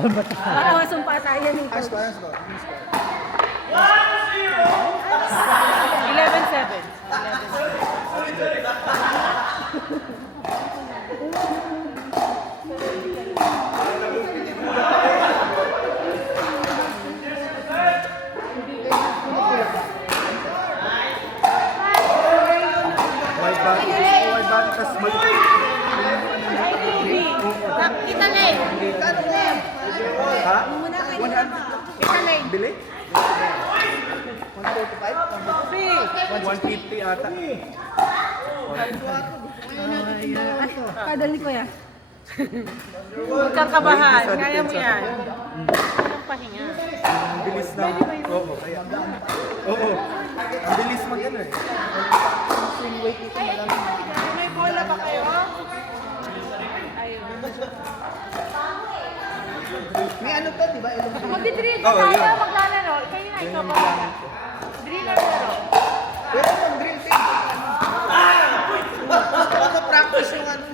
Foul ba tayo? Oo, sumpa tayo nito. Ang score, ang score. 11-7. Wide back, tas Kita lane. Kano mo yan? Ha? Kita lane. Bili? 145? 150 ata. Kadali ko yan. Huwag kang kabahan. Kaya mo yan. Walang pahinga. Ang bilis na. Oo, kaya. Oo. Ang bilis mag-ano eh. May bola ba kayo? May ano to, di ba? Magdi-drill Oo, tayo, yun. maglalaro. Kayo na ikaw ba? Drill na laro. Pwede mong drill team. Gusto ko ma-practice yung ano.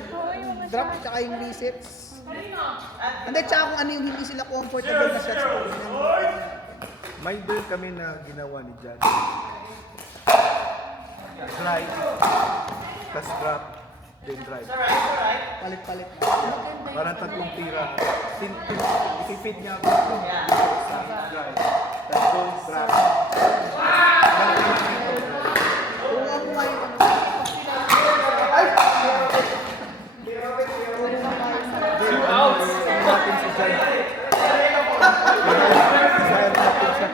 Drop tsaka yung resets. Hindi, tsaka kung ano yung hindi sila comfortable na shots ko. May drill kami na ginawa ni Jad. Drive. Tas drop. Then drive. Palit-palit. Parang tatlong tira. Isipit niya ako sa drive. Tas goal, drop. Kung ako nga yung ano. Ay! Shoot-out! Natin si Jad. Sayang natin siya.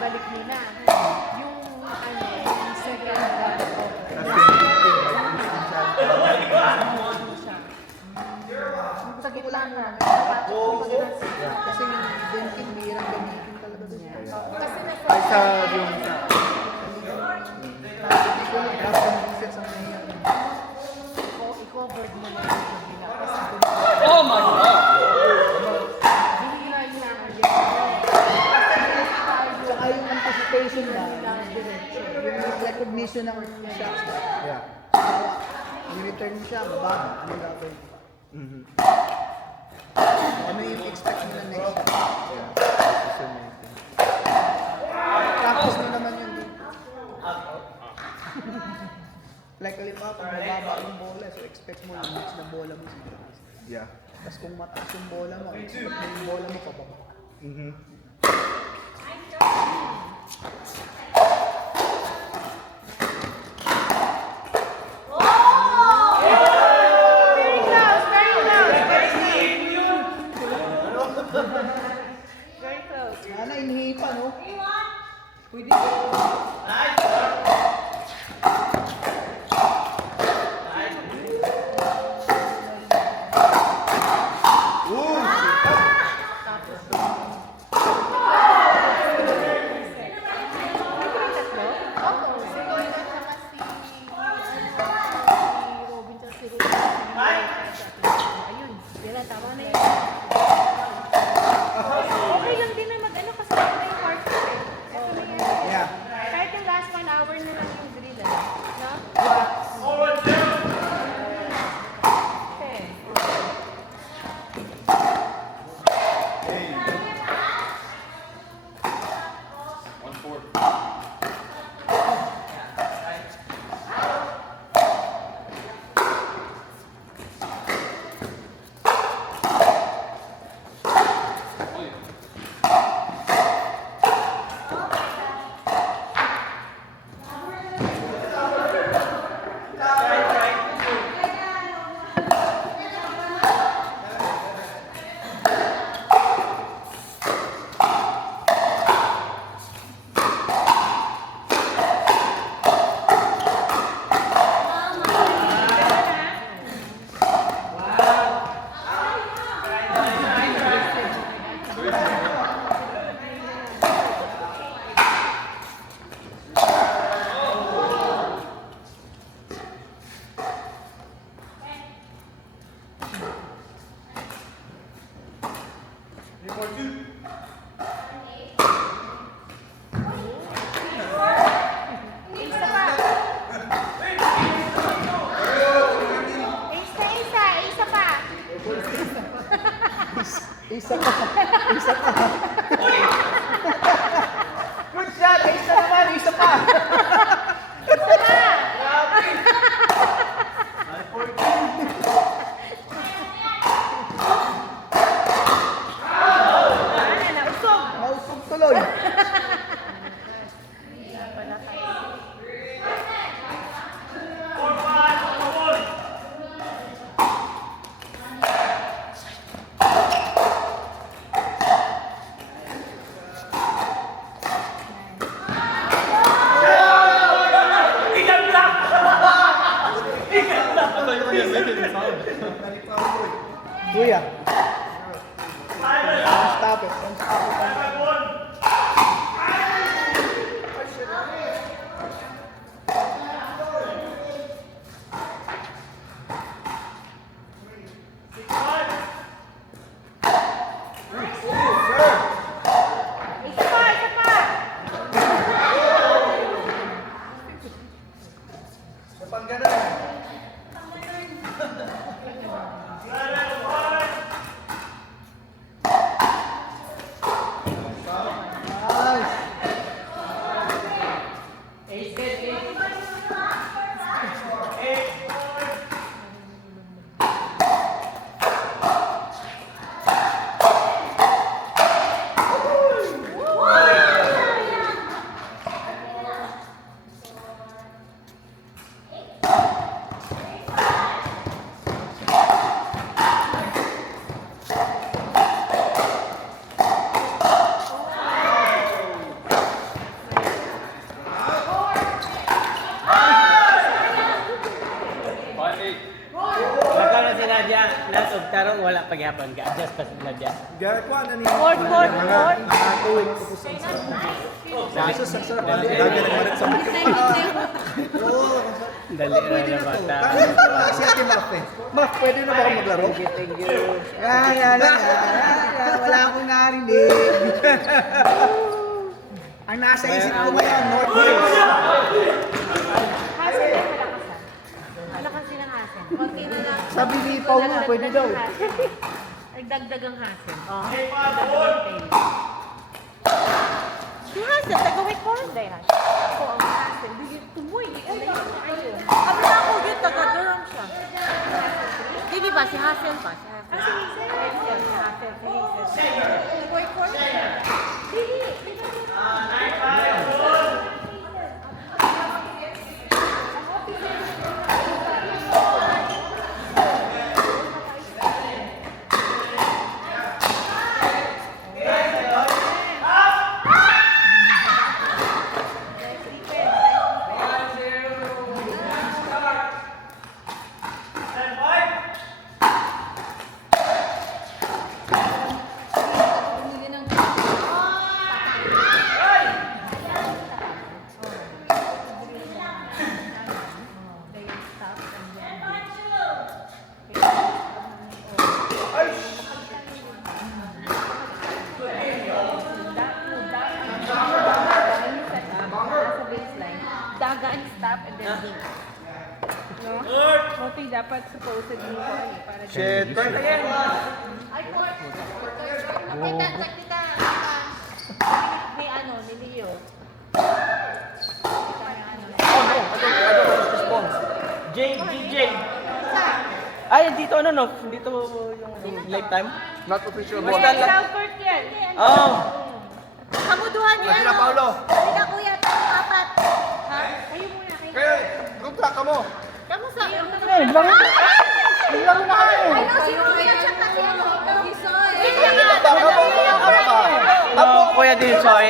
Balik nila. Yung ano, yung second sa gitna na. Kasi yung denting, mahirang gamitin talaga doon. Kasi Ay, sa yung sa... Hindi ko lang drop ng resets ang mahirang. i-cover mo na yung gitna. Oh my God! Saka yung anticipation na, yung recognition ng shots. Yeah. Yung return mo siya, baba, ano gagawin? Ano yung expect mo na next shot? Practice mo naman yun. Like halimbawa, pag mababa yung bola, so expect mo yung next na bola mo sa taas. Yeah. Tapos kung mataas yung bola mo, expect mo yung bola mo pababa. Sana inhipa, no? Pwede. Okay lang din na mag-ano kasi na yung part ko eh. Ito na yan. Yeah. Kahit yung last 1 hour na lang yung drill eh. No? Okay. Isa pa. Isa pa. Good shot! Isa naman! Isa pa! Mausog tuloy. Kuya. Stop it. Tarong wala pagyapon ka. Adjust pa sila dyan. Gaya ko, ano Court. tuwing ko po sa Kaso sa sarap, lagi na marit sa mga. Oo. Dali Pwede na na to. bata. Kaya ko si Ate Maf eh. Maf, pwede na ba ako maglaro? Thank you. Yan. Wala akong narinig. Ang nasa isip ko ngayon, North Hills. Hassel din malakasan. Malakas din ang hassel. Konti na lang. Sabi ni Pao nga, pwede daw. Nagdagdag ang hassel. Si hassel, taga-wait ko rin dahil. Ako ang hassel. Bigyan tumoy. Abi na ako dito, taga-durong siya. Hindi ba? Si hassel pa. Si hassel. Si hassel. Wait ko rin. Dagaan, stop, and then hit. No? Voting dapat supposedly para Shit, turn again. Ay, court. Kita. May ano, ni Leo. DJ. Ay, dito no. Dito yung lifetime. Not official May ball. South Court yan. Oh. Kamuduhan niya, Sila Paulo. Halika, kuya, apat. Ha? Kayo muna, kayo. Kaya, group track ka mo. Kamu sa... Laro na kayo. Kayo, kuya, tsaka si ano, ikaw. Ako, Kuya Dinsoy.